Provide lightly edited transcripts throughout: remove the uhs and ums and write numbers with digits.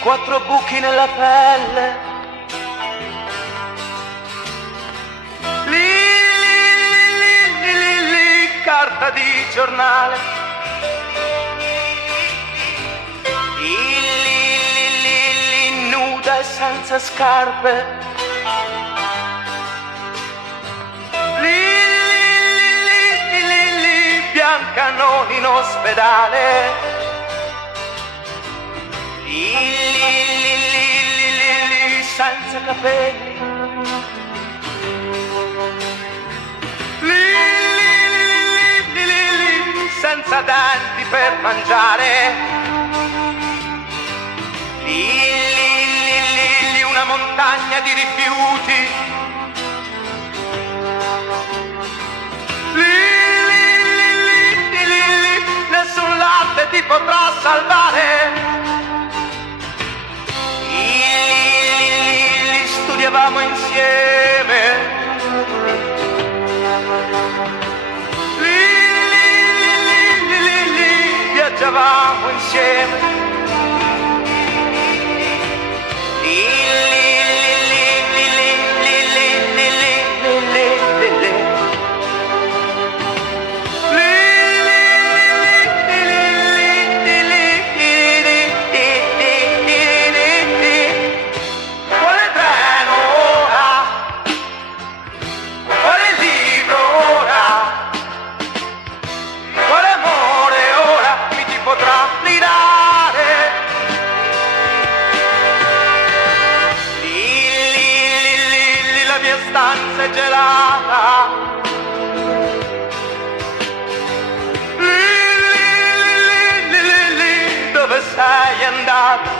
Quattro buchi nella pelle, carta di giornale, nuda e senza scarpe, bianca non in ospedale. Senza capelli, senza denti per mangiare, una montagna di rifiuti, nessun latte ti potrà salvare. Studiavamo insieme, viaggiavamo insieme, stanza è gelata, dove sei andata?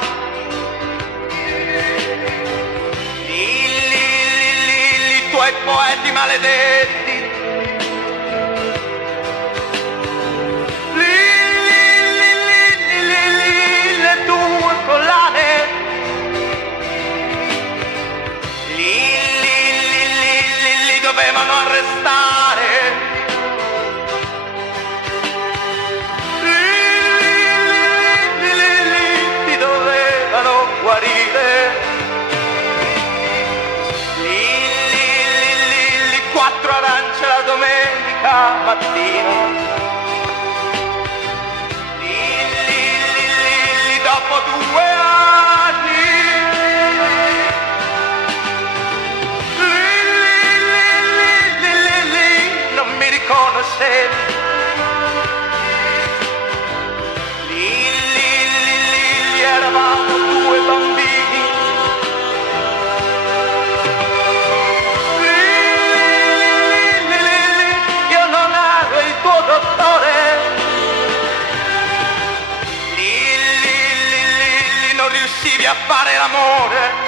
I tuoi poeti maledetti, le tue collane, dovevano arrestare, ti dovevano guarire, quattro arance la domenica mattina, dopo 2 anni. Conoscevi, eravamo 2 bambini, io non ero il tuo dottore, non riuscivi a fare l'amore.